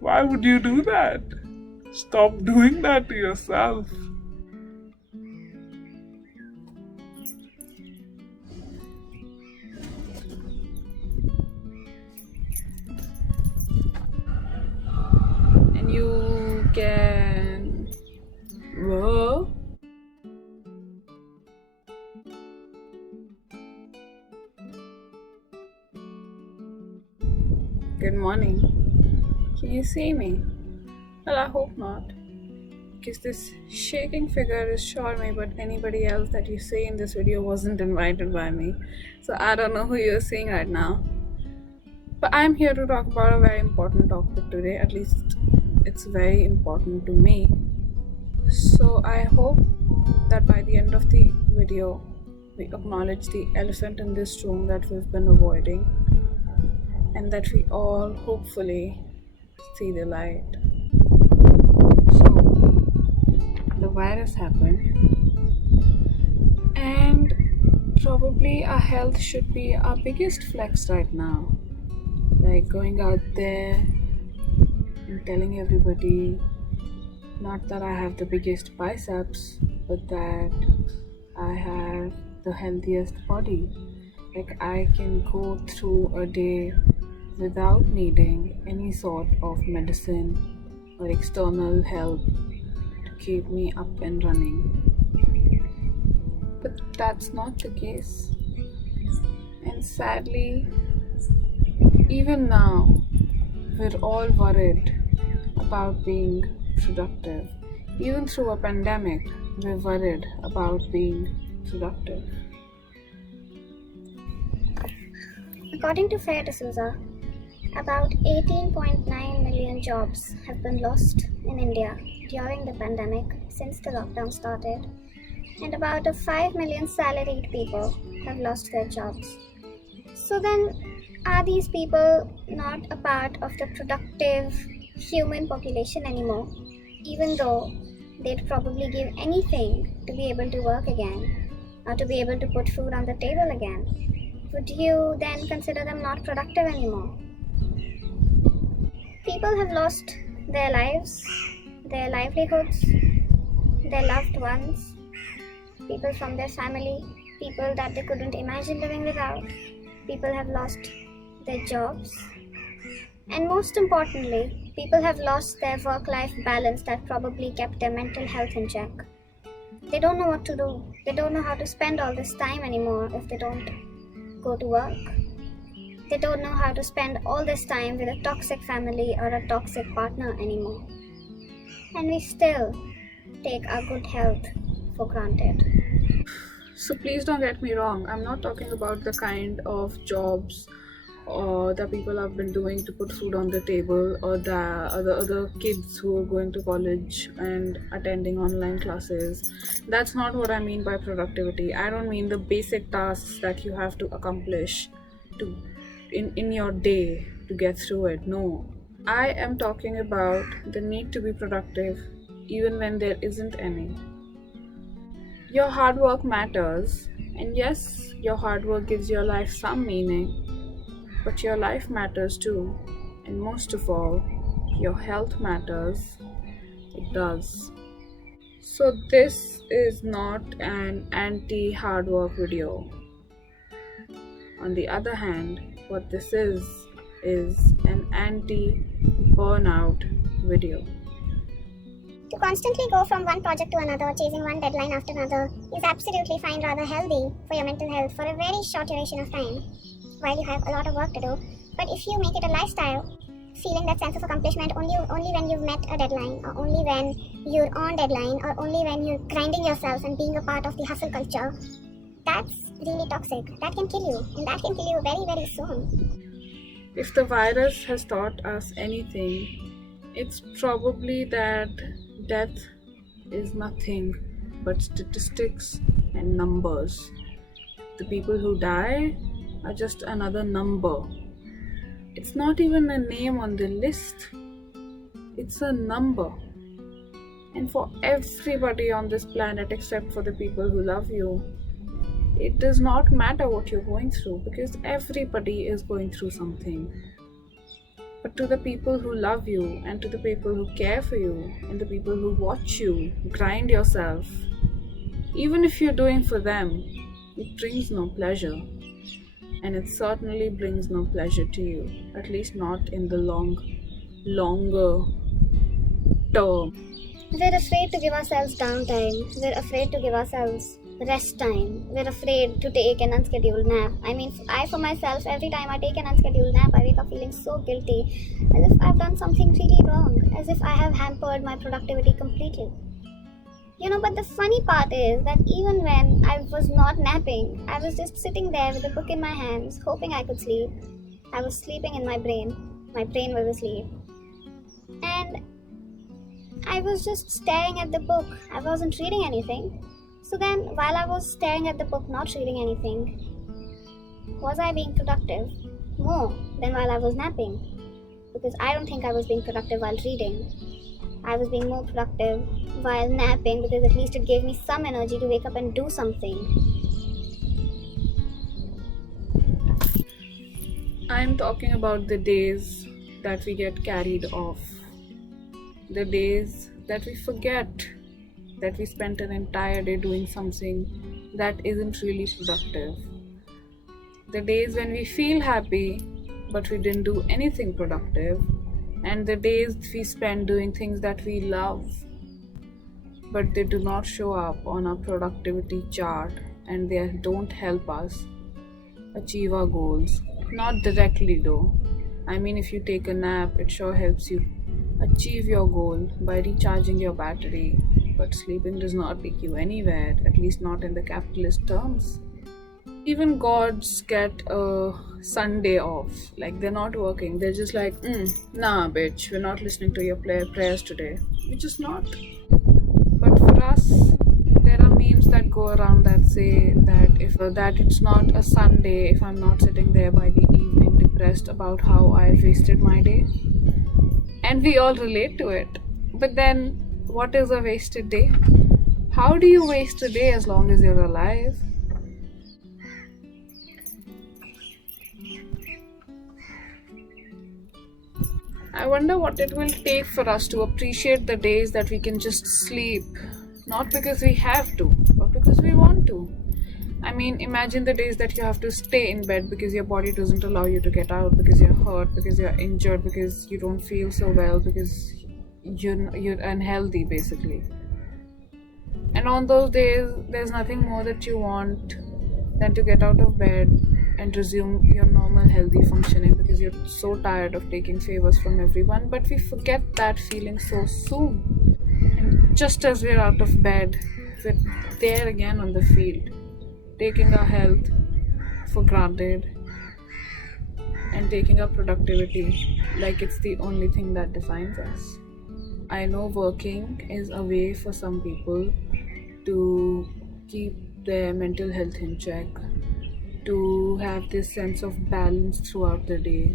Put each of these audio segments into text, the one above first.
Why would you do that? Stop doing that to yourself. And you can. Whoa. Good morning. Can you see me? Well, I hope not. Because this shaking figure is sure me, but anybody else that you see in this video wasn't invited by me. So I don't know who you're seeing right now. But I'm here to talk about a very important topic today. At least it's very important to me. So I hope that by the end of the video, we acknowledge the elephant in this room that we've been avoiding, and that we all hopefully see the light. So, the virus happened, and probably our health should be our biggest flex right now. Like going out there and telling everybody, not that I have the biggest biceps, but that I have the healthiest body. Like I can go through a day without needing any sort of medicine or external help to keep me up and running. But that's not the case. And sadly, even now, we're all worried about being productive. Even through a pandemic, we're worried about being productive. According to Fair D'Souza, about 18.9 million jobs have been lost in India during the pandemic since the lockdown started, and about 5 million salaried people have lost their jobs. So then, are these people not a part of the productive human population anymore, even though they'd probably give anything to be able to work again or to be able to put food on the table again? Would you then consider them not productive anymore? People have lost their lives, their livelihoods, their loved ones, people from their family, people that they couldn't imagine living without. People have lost their jobs. And most importantly, people have lost their work-life balance that probably kept their mental health in check. They don't know what to do. They don't know how to spend all this time anymore if they don't go to work. They don't know how to spend all this time with a toxic family or a toxic partner anymore. And we still take our good health for granted. So please don't get me wrong, I'm not talking about the kind of jobs that people have been doing to put food on the table, or the other kids who are going to college and attending online classes. That's not what I mean by productivity. I don't mean the basic tasks that you have to accomplish in your day to get through it. No, I am talking about the need to be productive even when there isn't any. Your hard work matters, and yes, your hard work gives your life some meaning, but your life matters too, and most of all, your health matters. It does. So, this is not an anti hard work video. On the other hand, what this is an anti burnout video. To constantly go from one project to another, chasing one deadline after another, is absolutely fine, rather healthy for your mental health for a very short duration of time, while you have a lot of work to do. But if you make it a lifestyle, feeling that sense of accomplishment only when you've met a deadline, or only when you're on deadline, or only when you're grinding yourself and being a part of the hustle culture, that's really toxic. That can kill you, and that can kill you very, very soon. If the virus has taught us anything, it's probably that death is nothing but statistics and numbers. The people who die are just another number. It's not even a name on the list, it's a number. And for everybody on this planet except for the people who love you, it does not matter what you're going through, because everybody is going through something. But to the people who love you, and to the people who care for you, and the people who watch you grind yourself, even if you're doing for them, it brings no pleasure. And it certainly brings no pleasure to you, at least not in the longer term. We're afraid to give ourselves downtime. We're afraid to give ourselves rest time. We're afraid to take an unscheduled nap. I mean, I for myself, every time I take an unscheduled nap, I wake up feeling so guilty, as if I've done something really wrong, as if I have hampered my productivity completely. But the funny part is that even when I was not napping, I was just sitting there with a book in my hands, hoping I could sleep. I was sleeping in my brain. My brain was asleep. And I was just staring at the book. I wasn't reading anything. So then, while I was staring at the book, not reading anything, was I being productive? More than while I was napping. Because I don't think I was being productive while reading. I was being more productive while napping, because at least it gave me some energy to wake up and do something. I'm talking about the days that we get carried off, the days that we forget that we spent an entire day doing something that isn't really productive, the days when we feel happy but we didn't do anything productive, and the days we spend doing things that we love but they do not show up on our productivity chart, and they don't help us achieve our goals. Not directly though. I mean, if you take a nap, it sure helps you achieve your goal by recharging your battery, but sleeping does not take you anywhere, at least not in the capitalist terms. Even gods get a Sunday off, like they're not working, they're just like, nah bitch, we're not listening to your prayers today. We're just not. But for us, there are memes that go around that say that it's not a Sunday if I'm not sitting there by the evening depressed about how I wasted my day. And we all relate to it. But then, what is a wasted day? How do you waste a day as long as you're alive? I wonder what it will take for us to appreciate the days that we can just sleep, not because we have to, but because we want to. I mean, imagine the days that you have to stay in bed because your body doesn't allow you to get out, because you're hurt, because you're injured, because you don't feel so well, because you're unhealthy basically. And on those days, there's nothing more that you want than to get out of bed and resume your normal healthy functioning, because you're so tired of taking favors from everyone. But we forget that feeling so soon. And just as we're out of bed, we're there again on the field, taking our health for granted and taking our productivity like it's the only thing that defines us. I know working is a way for some people to keep their mental health in check, to have this sense of balance throughout the day.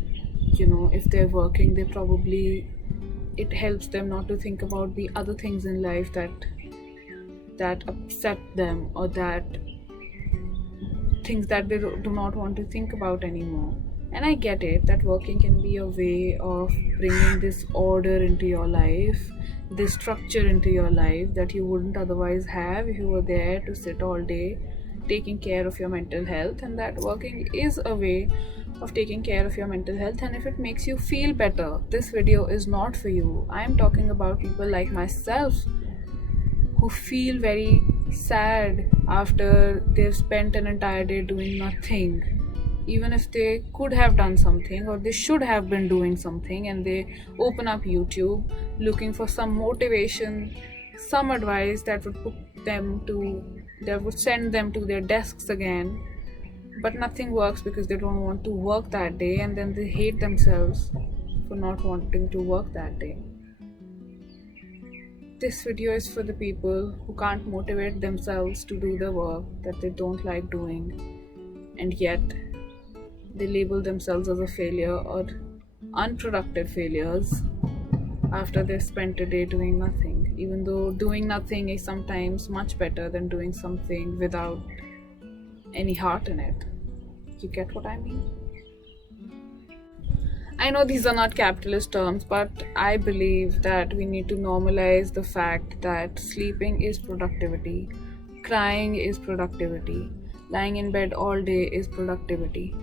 If they're working, it helps them not to think about the other things in life that upset them, or that things that they do not want to think about anymore. And I get it that working can be a way of bringing this order into your life, this structure into your life that you wouldn't otherwise have if you were there to sit all day taking care of your mental health. And that working is a way of taking care of your mental health. And if it makes you feel better, this video is not for you. I am talking about people like myself who feel very sad after they've spent an entire day doing nothing, even if they could have done something or they should have been doing something, and they open up YouTube looking for some motivation, some advice that would send them to their desks again. But nothing works because they don't want to work that day, and then they hate themselves for not wanting to work that day. This video is for the people who can't motivate themselves to do the work that they don't like doing, and yet they label themselves as a failure or unproductive failures after they've spent a day doing nothing, even though doing nothing is sometimes much better than doing something without any heart in it. You get what I mean? I know these are not capitalist terms, but I believe that we need to normalize the fact that sleeping is productivity, crying is productivity, lying in bed all day is productivity,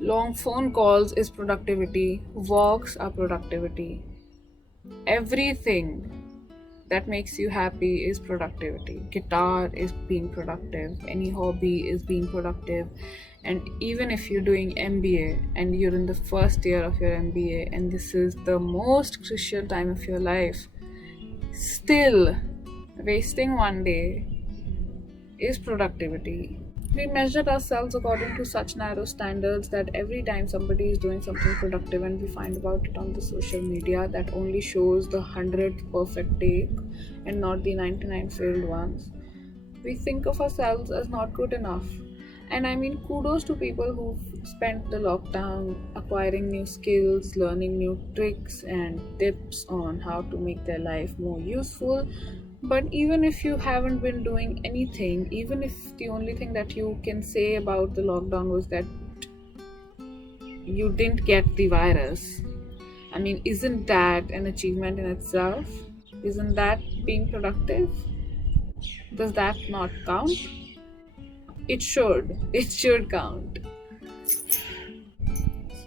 long phone calls is productivity, walks are productivity. Everything that makes you happy is productivity. Guitar is being productive, any hobby is being productive. And even if you're doing MBA and you're in the first year of your MBA and this is the most crucial time of your life, still wasting one day is productivity. We measure ourselves according to such narrow standards that every time somebody is doing something productive and we find about it on the social media, that only shows the 100th perfect take and not the 99 failed ones, we think of ourselves as not good enough. And I mean, kudos to people who've spent the lockdown acquiring new skills, learning new tricks and tips on how to make their life more useful. But even if you haven't been doing anything, even if the only thing that you can say about the lockdown was that you didn't get the virus, I mean, isn't that an achievement in itself? Isn't that being productive? Does that not count? It should. It should count.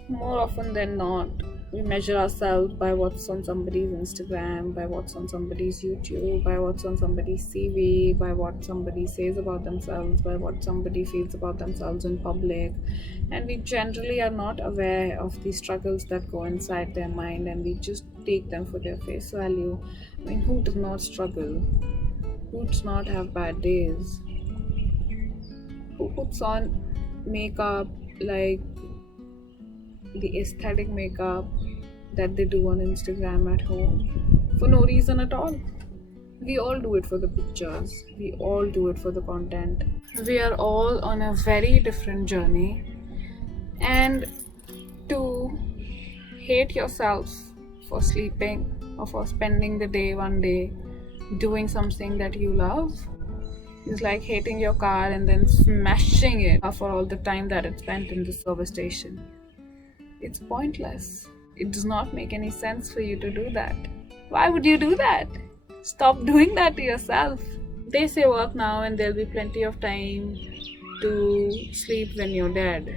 More often than not, we measure ourselves by what's on somebody's Instagram, by what's on somebody's YouTube, by what's on somebody's CV, by what somebody says about themselves, by what somebody feels about themselves in public. And we generally are not aware of the struggles that go inside their mind and we just take them for their face value. I mean, who does not struggle? Who does not have bad days? Who puts on makeup like the aesthetic makeup that they do on Instagram at home for no reason at all? We all do it for the pictures, we all do it for the content. We are all on a very different journey, and to hate yourself for sleeping or for spending the day one day doing something that you love is like hating your car and then smashing it for all the time that it spent in the service station. It's pointless. It does not make any sense for you to do that. Why would you do that? Stop doing that to yourself. They say work now and there'll be plenty of time to sleep when you're dead.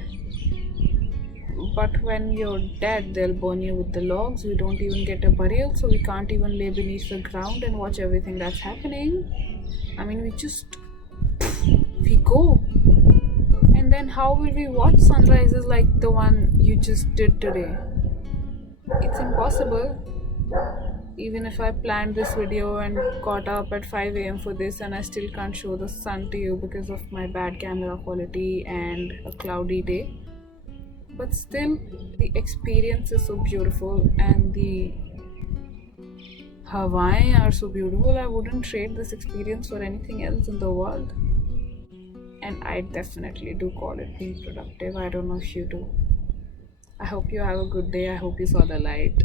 But when you're dead, they'll burn you with the logs. We don't even get a burial, so we can't even lay beneath the ground and watch everything that's happening. I mean, we go. And then how will we watch sunrises like the one you just did today? It's impossible. Even if I planned this video and got up at 5 a.m. for this, and I still can't show the sun to you because of my bad camera quality and a cloudy day. But still, the experience is so beautiful and the Hawaii are so beautiful. I wouldn't trade this experience for anything else in the world. And I definitely do call it being productive. I don't know if you do. I hope you have a good day. I hope you saw the light.